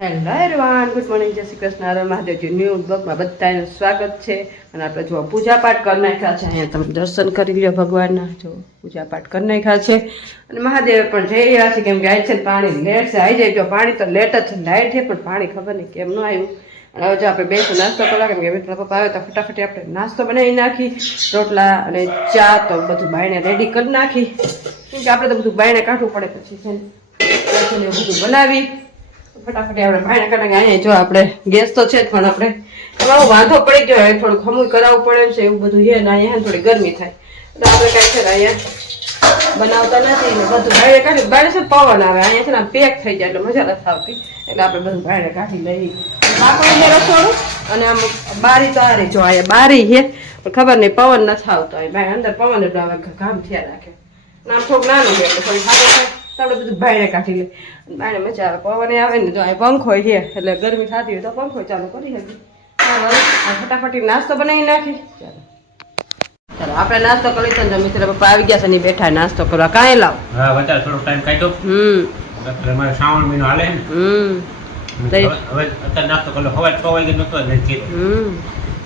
Hello everyone, good morning, જય શ્રી કૃષ્ણ, હર Mahadevji. New બ્લોગમાં બધાનું સ્વાગત છે. અને આપણે જો પૂજા પાઠ કરી નાખ્યા છે. અહીંયા તમે દર્શન કરી લો ભગવાનના. જો પૂજા પાઠ કરી નાખ્યા છે અને મહાદેવ પણ જઈ રહ્યા છે, કેમ કે આજ છે પાણી લેટ છે. આવી જાય જો પાણી તો લેટ જ છે, લાઈટ છે પણ પાણી ખબર નહીં કેમ ન આવ્યું. અને હવે જો આપણે બેસો નાસ્તો કરવા, કેમ કે મિત્ર પપ્પા આવે તો ફટાફટ આપણે નાસ્તો બનાવી નાખી. રોટલા અને ચા તો બધું બાયણે રેડી કરી નાખી, કેમ કે આપણે તો બધું બાયણે કાઢવું પડે. પછી છે ને બધું બનાવી ફટાફટ આપણે ભાઈને કાઢે. અહીંયા જો આપણે ગેસ તો છે જ, પણ આપણે એમાં વાંધો પડી ગયો, થોડું ખમું કરાવવું પડે છે, એવું બધું છે ને. અહીંયા થોડી ગરમી થાય તો આપણે કાંઈ છે ને અહીંયા બનાવતા નથી ને બધું ભાઈને કાઢી. બારે છે પવન આવે, અહીંયા છે ને પેક થઈ જાય એટલે મજા નથી આવતી, એટલે આપણે બધું ભાઈને કાઢી લઈએ. લાકડું છે રસોડું અને આમ બારી તો આ રહી જો, અહીંયા બારી છે પણ ખબર નહીં પવન નથી આવતો. ભાઈ અંદર પવન એટલે હવે કામ થયા રાખે. આમ થોડુંક નાનું છે એટલે થોડી ખાતો થાય તો આપણે બધું ભાઈને કાઢી લઈએ. બાયણે મજા આવે, પવન આવે ને. જો આ પંખો છે એટલે ગરમી થતી હોય તો પંખો ચાલુ કરી શકીએ. ફટાફટી નાસ્તો બનાવી નાખી. ચાલો આપણે નાસ્તો કરી લીધો ને મિત્ર પપ્પા આવી ગયા છે ને બેઠા નાસ્તો કરવા. કાંઈ લાવ થોડો ટાઈમ કાઢ્યો. અમારે શ્રાવણ મહિનો હાલે ને. હવે અત્યારે નાસ્તો કરો. હવે 6 વાગે નતો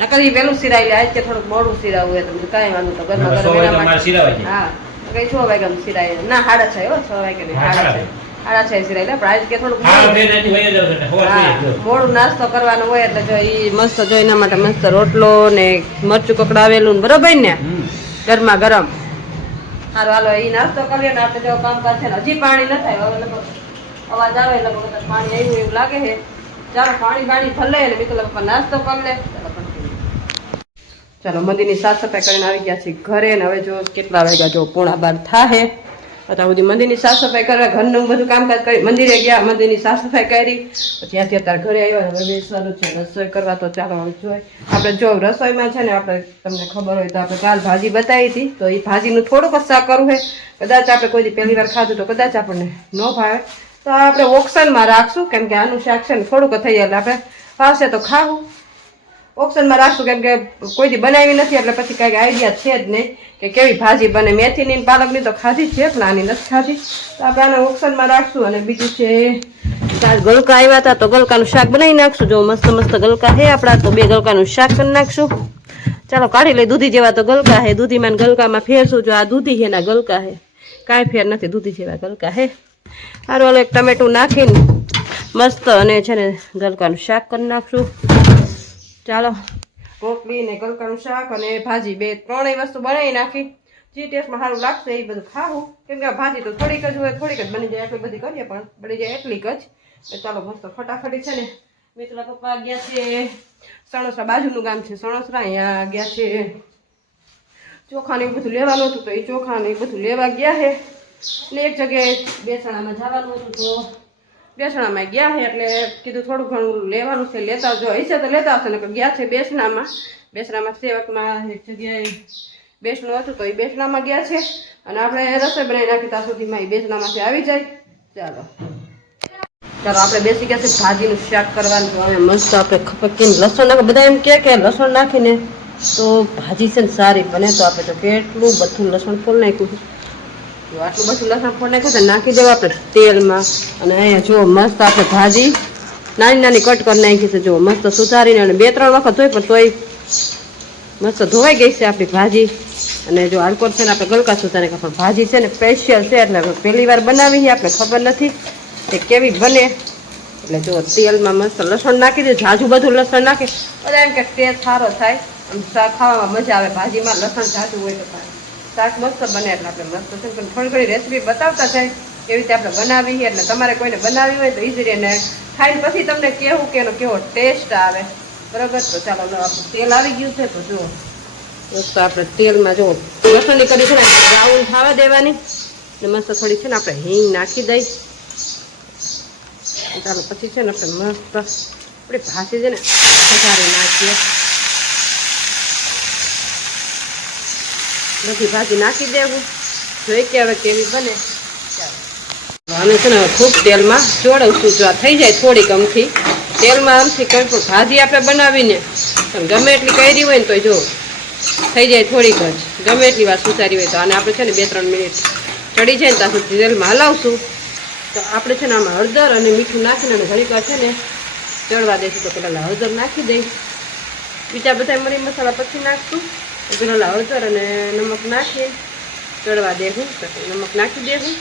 નકર ઈ પેલું સિરાઈ લે. આજ કે થોડુંક મોડું સિરાવું હોય તો કાંઈ વાંધો તો ગરમા ગરમ હા કઈ 6 વાગ્યા સિરાઈ ના 6:30 હો 6 વાગે ને 6:30 સિરાઈ લે. પણ આજ કે થોડુંક મોડું નાસ્તો કરવાનો હોય એટલે જો ઈ મસ્ત જો એના માટે મસ્ત રોટલો ને મરચું કકડાવેલું ને બરોબર ને ગરમા ગરમ. સારું હાલો ઈ નાસ્તો કરીએ ને આપણે જો કામકાજ છે ને. હજી પાણી ન થાય, હવે લગભગ અવાજ આવે એટલે પાણી આવ્યું એવું લાગે છે. ચાલો પાણી બાણી ભલે ને મિત્રો નાસ્તો કરી લે. ચાલો મંદિરની સાફ સફાઈ કરીને આવી ગયા છીએ ઘરે ને. હવે જો કેટલા વાગ્યા જો 11:15 થાય. અત્યાર સુધી મંદિરની સાફ સફાઈ કરવા ઘરનું બધું કામકાજ કરી મંદિરે ગયા, મંદિરની સાફ સફાઈ કરી, પછી ત્યાંથી અત્યારે ઘરે આવ્યા. હવે બેસવાનું છે રસોઈ કરવા. તો ચાલો જોઈએ આપણે જો રસોઈમાં છે ને આપણે તમને ખબર હોય તો આપણે કાલ ભાજી બતાવી હતી, તો એ ભાજીનું થોડુંક જ શાક કરવું છે. કદાચ આપણે કોઈ પહેલી વાર ખાધું તો કદાચ આપણને ન ભાવે તો આપણે ઓપ્શનમાં રાખશું, કેમ કે આનું શાક છે ને થોડુંક થઈ જાય એટલે આપણે ફાવશે તો ખાવું. ઓપ્શનમાં રાખશું કેમ કે કોઈ દી બનાવી નથી એટલે પછી કાંઈક આઈડિયા છે જ નહીં કે કેવી ભાજી બને. મેથીની પાલકની તો ખાધી જ છે પણ આની નથી ખાધી, તો આપણે આને ઓપ્શનમાં રાખશું. અને બીજું છે ચાર ગલકા આવ્યા હતા તો ગલકાનું શાક બનાવી નાખશું. જો મસ્ત મસ્ત ગલકા છે આપણા, તો 2 ગલકાનું શાક કરી નાખશું. ચાલો કાઢી લઈ. દૂધી જેવા તો ગલકા છે, દૂધીમાં ગલકામાં ફેરશું. જો આ દૂધી છે ના ગલકા છે, કાંઈ ફેર નથી, દૂધી જેવા ગલકા છે. સારું હાલો એક ટમેટું નાખીને મસ્ત અને છે ને ગલકાનું શાક કરી નાખશું. ચાલો રોટલી ને ગલકાનું શાક અને ભાજી 2-3 વસ્તુ બનાવી નાખી. જે ટેસ્ટમાં સારું લાગશે એ બધું ખાવું, કેમ કે ભાજી તો થોડીક જ હોય, થોડીક જ બની જાય. એટલી બધી કરીએ પણ બની જાય એટલીક જ. ચાલો મસ્ત ફટાફટી છે ને મિત્ર પપ્પા ગયા છે સણોસરા, બાજુનું ગામ છે સણોસરા, અહીંયા ગયા છે ચોખા ને એવું બધું લેવાનું હતું તો એ ચોખા ને બધું લેવા ગયા છે. ને એક જગ્યાએ બેસણામાં જવાનું હતું તો બેસણામાં ગયા છે એટલે કીધું થોડું ઘણું લેવાનું છે, લેતા આવજો. હશે તો લેતા આવશે ને. ગયા છે બેસણામાં સેવકમાં એક જગ્યાએ બેસણું હતું તો એ બેસણામાં ગયા છે. અને આપણે રસોઈ બનાવી નાખી ત્યાં સુધીમાં એ બેસણામાંથી આવી જાય. ચાલો આપણે બેસી ગયા છે ભાજીનું શાક કરવાનું. તો હવે મસ્ત આપણે ખપકીને લસણ નાખે. બધા એમ કે લસણ નાખીને તો ભાજી છે ને સારી બને. તો આપણે તો કેટલું બધું લસણ ફોલ નાખ્યું છે. આટલું બધું લસણ ફોડ નાખ્યું તો નાખી દેવું આપણે તેલમાં. અને અહીંયા જો મસ્ત આપણે ભાજી નાની નાની કટ કરી નાખી છે. જો મસ્ત સુધારીને અને 2-3 વખત ધોઈ પણ તોય મસ્ત ધોવાઈ ગઈ છે આપણી ભાજી. અને જો આલકોર છે ને આપણે ગલકા સુધારી નાખ્યા, પણ ભાજી છે ને સ્પેશિયલ છે એટલે આપણે પહેલી વાર બનાવી છે, આપણે ખબર નથી કે કેવી બને. એટલે જો તેલમાં મસ્ત લસણ નાખી દે. જાજુ બધું લસણ નાખે બધા એમ કે ટેસ્ટ સારો થાય, આમ શાક ખાવામાં મજા આવે. ભાજીમાં લસણ જાજુ હોય તો શાક મસ્ત બને. એટલે આપણે મસ્ત છે પણ થોડી ઘણી રેસીપી બતાવતા જાય એવી રીતે આપણે બનાવી. એટલે તમારે કોઈને બનાવી હોય તો ઇઝીલી ને ખાઈને પછી તમને કહેવું કે એનો કેવો ટેસ્ટ આવે, બરાબર. તો ચાલો આપણું તેલ આવી ગયું છે. તો જુઓ મસ્ત આપણે તેલમાં જુઓ લસણની કરી છે ને બ્રાઉન થવા દેવાની ને મસ્ત થોડી છે ને આપણે હિંગ નાખી દઈ. ચાલો પછી છે ને આપણે મસ્ત આપણી ભાજી છે ને વધારે નાખીએ. બધી ભાજી નાખી દેવું, જોઈ કે હવે કેવી બને. ચાલો અમે છે ને ખૂબ તેલમાં ચોળવશું. જો આ થઈ જાય થોડીક અમથી તેલમાં આમથી કોઈ પણ ભાજી આપણે બનાવીને ગમે એટલી કરી હોય ને તો જો થઈ જાય થોડીક જ, ગમે એટલી વાર સુધારી હોય તો. આને આપણે છે ને 2-3 મિનિટ ચડી જાય ને ત્યાં સુધી તેલમાં હલાવશું. તો આપણે છે ને આમાં હળદર અને મીઠું નાખીને અને ઘડીક વાર છે ને ચડવા દઈશું. તો પહેલાં હળદર નાખી દઈ, બીજા બધા મરી મસાલા પછી નાખશું. પહેલાં હળદર અને નમક નાખી ચડવા દેવું. નમક નાખી દેવું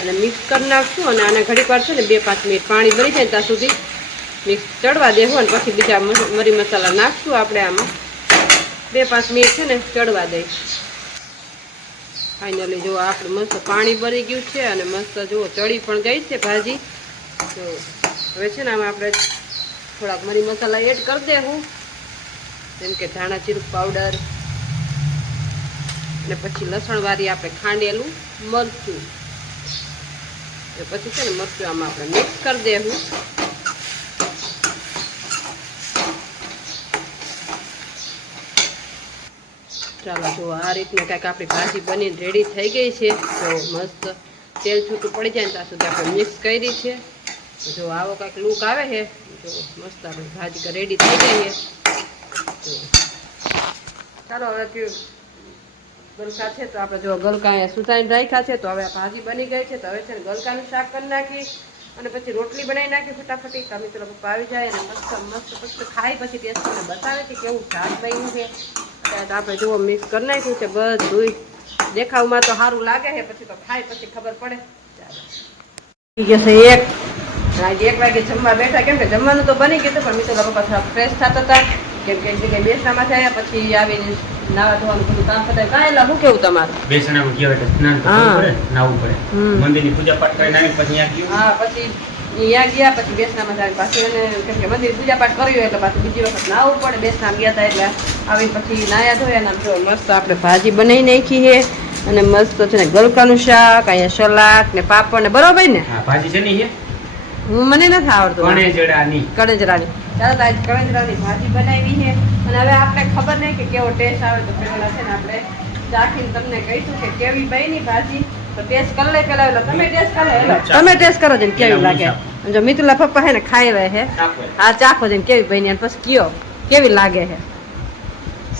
અને મિક્સ કરી નાખશું અને આને ઘડીક વાર છે ને 2-5 મિનિટ પાણી ભરી જાય ત્યાં સુધી મિક્સ ચડવા દેવું અને પછી બીજા મરી મસાલા નાખશું આપણે આમાં. 2-5 મિનિટ છે ને ચડવા દઈશ. ફાઇનલી જો આપણે મસ્ત પાણી ભરી ગયું છે અને મસ્ત જુઓ ચડી પણ ગઈ છે ભાજી. તો હવે છે ને આમાં આપણે થોડાક મરી મસાલા એડ કરી દેવું, જેમ કે ધાણા જીરું પાવડર અને પછી લસણવાળી આપણે ખાંડેલું મરચું. પછી છે ને મરચું આમાં આપણે મિક્સ કરી દેવું. ચાલો જો આ રીતના કાંઈક આપણી ભાજી બનીને રેડી થઈ ગઈ છે. તો મસ્ત તેલ છૂટું પડી જાય ને ત્યાં સુધી આપણે મિક્સ કરી છે. જો આવો કાંઈક લુક આવે છે. જો મસ્ત આપણી ભાજી રેડી થઈ ગઈ છે. તો ચાલો હવે ગલકા છે તો આપણે જો ગલકા સુધારીને રાખ્યા છે. તો હવે ભાજી બની ગઈ છે. તો હવે છે ને ગલકાનું શાક કરી નાખી અને પછી રોટલી બનાવી નાખી ફટાફટી. તો મિત્રો પપ્પા આવી જાય અને મસ્ત ખાઈ પછી ટેસ્ટ કરીને બતાવે કે કેવું શાક બન્યું છે. તો આપણે જુઓ મિક્સ કરી નાખ્યું છે બધું. દેખાવમાં તો સારું લાગે છે, પછી તો ખાઈ પછી ખબર પડે. જશે 1 વાગે જમવા બેઠા, કેમ કે જમવાનું તો બની ગયું પણ મિત્રો પપ્પા થોડા ફ્રેશ થતા હતા, કેમ કે એક જગ્યાએ બેસણામાં થયા પછી આવીને નાવા ધોવાનું બધું કામ પતાવી. કાંઈ એટલે શું કેવું તમારું? બેસણામાં ગયો એટલે સ્નાન કરવું પડે, નાવું પડે, મંદિરની પૂજા પાઠ કરીને આવીને પછી અહીંયા ગયું. હા, પછી અહીંયા ગયા પછી બેસણામાં જાય પાછી એને કેમ કે મંદિર પૂજા પાઠ કર્યું એટલે પાછું બીજી વખત નાવું પડે. બેસણામાં ગયા હતા એટલે આવીને પછી નાયા ધોયા. ને જો મસ્ત આપણે ભાજી બનાવી નાખી છે અને મસ્ત છે ને ગલકાનું શાક, અહીંયા સલાડ ને પાપડ ને બરોબર ને. હા, ભાજી છે ને મને નથી આવડતું. કણેજડાની. ચાલો તો આજ કણેજડાની ભાજી બનાવી છે અને હવે આપણે ખબર નહીં કે કેવો ટેસ્ટ આવે. તો પેલા છે ને આપણે ચાખીને તમને કહીશું કે કેવી બની ભાજી. તો ટેસ્ટ કરી લે પેલા. તમે ટેસ્ટ કરો, તમે ટેસ્ટ કરો છે કેવી લાગે. જો મિતુલા પપ્પા હે ને ખાઈ રહે છે. હા, ચાખો છે કેવી બની અને પછી કયો કેવી લાગે છે.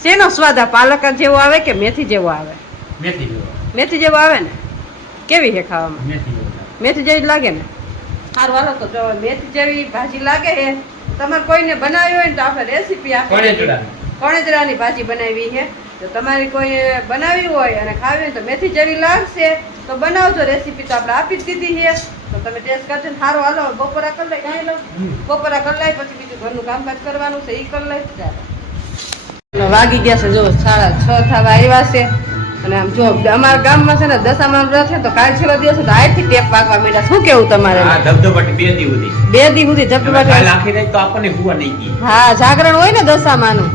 શેનો સ્વાદ આ પાલક જેવો આવે કે મેથી જેવો આવે? મેથી જેવો આવે ને. કેવી છે ખાવામાં? મેથી જેવી લાગે ને. સારું હાલો તો જો મેથી જેવી ભાજી લાગે છે. તમારે કોઈને બનાવી હોય ને તો આપણે રેસીપી આપી. કણેજડાની ભાજી બનાવી છે. તો તમારી કોઈ બનાવી હોય અને ખાવી હોય તો મેથી જેવી લાગશે તો બનાવજો. રેસીપી તો આપણે આપી જ દીધી છે. તો તમે ટેસ્ટ કરજો ને. સારું હાલો બપોરા કરી લઈ. કાંઈ લો બપોરા કરી લઈ પછી બીજું ઘરનું કામકાજ કરવાનું છે એ કરી લઈ. ચાલો વાગી ગયા છે જો 6:30 થવા આવ્યા છે. અને આમ જો અમારા ગામમાં છે ને દશામાનું વ્રત છે તો કાલ છેલ્લો દિવસ તો આજથી ટેપ વાગવા માંડ્યા. શું કેવું તમારે? હા, ધબધબાટી 2 દી સુધી. 2 દી સુધી ધબધબાટી. આખી રાત તો આપણને હુવા નહીં ગઈ. હા, જાગરણ હોય ને દશામાનું.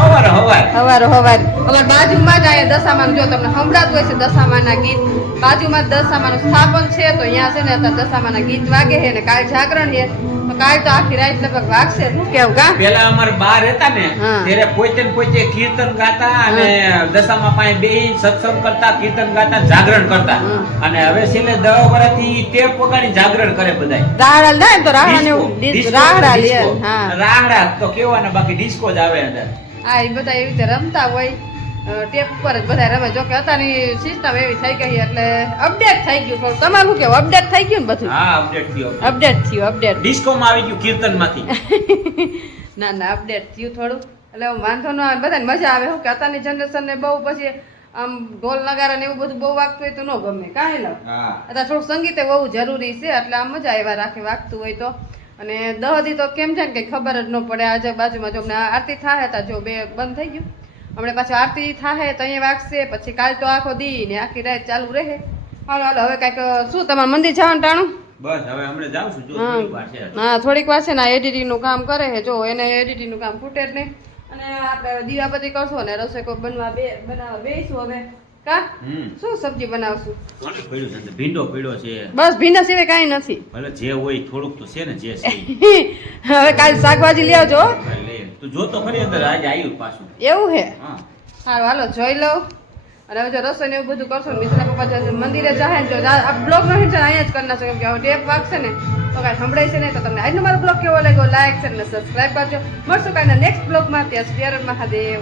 હવાર બાજુમાં જ અહીંયા દશામાનું જો તમને સંભળાતું હોય છે દશામાના ગીત. બાજુમાં જ દશામાનું સ્થાપન છે. તો અહીંયા છે ને અત્યારે દશામાના ગીત વાગે છે ને કાલ જાગરણ છે. તો કાલ તો આખી રાત લગભગ વાગશે. શું કેવું કા? પેલા અમારે બહાર હતા ને ત્યારે પોતે કીર્તન ગાતા અને દશામાં પાસે બેહી સત્સંગ કરતા, કીર્તન ગાતા, જાગરણ કરતા. અને હવે છેલ્લે 10 વર્ષથી ટેપ વગાડી જાગરણ કરે બધાય. રાહડા લે તો રાહડા લે. હા, રાહડા તો કેવાના, બાકી ડિસ્કો જ આવે અંદર. હા, એ બધા એવી રીતે રમતા હોય. ટેપ ઉપર જ બધા રમે. જો કે અત્યારની સિસ્ટમ એવી થઈ ગઈ એટલે અપડેટ થઈ ગયું થોડું. તમારું શું કેવું? અપડેટ થઈ ગયું ને બધું? હા, અપડેટ થયું. ડિસ્કોમાં આવી ગયું કીર્તનમાંથી. ના અપડેટ થયું થોડું. એટલે વાંધો ન આવે, બધાને મજા આવે. શું કે અત્યારની જનરેશનને બહુ પછી આમ ઢોલ નગારા ને એવું બધું બહુ વાગતું હોય તો ન ગમે. કાંઈ લો અત્યારે થોડું સંગીત બહુ જરૂરી છે એટલે આમ મજા એવા રાખે વાગતું હોય તો. અને 10 દી તો કેમ છે ને કંઈ ખબર જ ન પડે. આજુબાજુમાં જો અમને આરતી થાય હતા જો 2 બંધ થઈ ગયું. હમણાં પાછું આરતી થાય તો અહીંયા વાગશે. પછી કાલ તો આખો દી ને આખી રાત ચાલુ રહે. હાલો હવે કાંઈક શું તમારું મંદિર જવાનું ટાણું? બસ હવે હમણાં જાઉં છું. થોડીક વાર છે. હા, થોડીક વાર છે ને એડિટિંગ નું કામ કરે છે. જો એને એડિટિંગ નું કામ ખૂટે જ નહીં. અને આપણે દીવાબત્તી કરશું અને રસોઈ કોઈ બનાવવા બેસું હવે. કા શું સબ્જી બનાવશું? ભીંડો પડ્યો છે. બસ ભીંડા સિવાય કાંઈ નથી. ભલે જે હોય થોડુંક તો છે ને જે છે. હવે કાલ શાકભાજી લઈ આવજો. તું જો તો ખરી અંદર આજે આવ્યું પાછું. એવું હે? સારું હાલો જોઈ લઉં. અને હવે જો રસોઈ ને એવું બધું કરશો ને મિત્રા પપ્પા મંદિરે જાય ને જો આ બ્લોગ નો હિસ્સો અહીંયા જ કરી નાખશો. કેમ કે હવે ટેપ વાગશે ને તો કાંઈ સંભળાય છે ને. તો તમને આજનો મારો બ્લોગ કેવો લાગ્યો લાઈક છે ને સબસ્ક્રાઈબ કરજો. મળશું કાંઈ નેક્સ્ટ બ્લોગમાં. ત્યાં મહાદેવ.